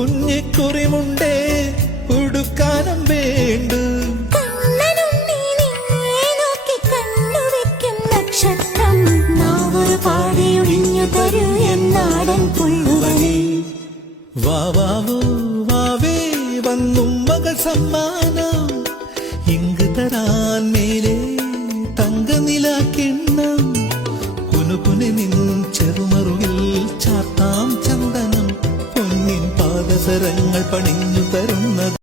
കുഞ്ഞിക്കുറിമുണ്ടേ ഉടുക്കാനും വേണ്ടു വാവാവോ വാവേ വന്നും മകൾ സമ്മാനം ഇങ്ങ് തരാൻ മേലെ തങ്കനില കിണ്ണം കുനുകുനെ നിൻ ചെറുമറുകിൽ ചാത്താം ചന്ദനം പൊന്നിൻ പാദസരങ്ങൾ പണിഞ്ഞു തരുന്നത്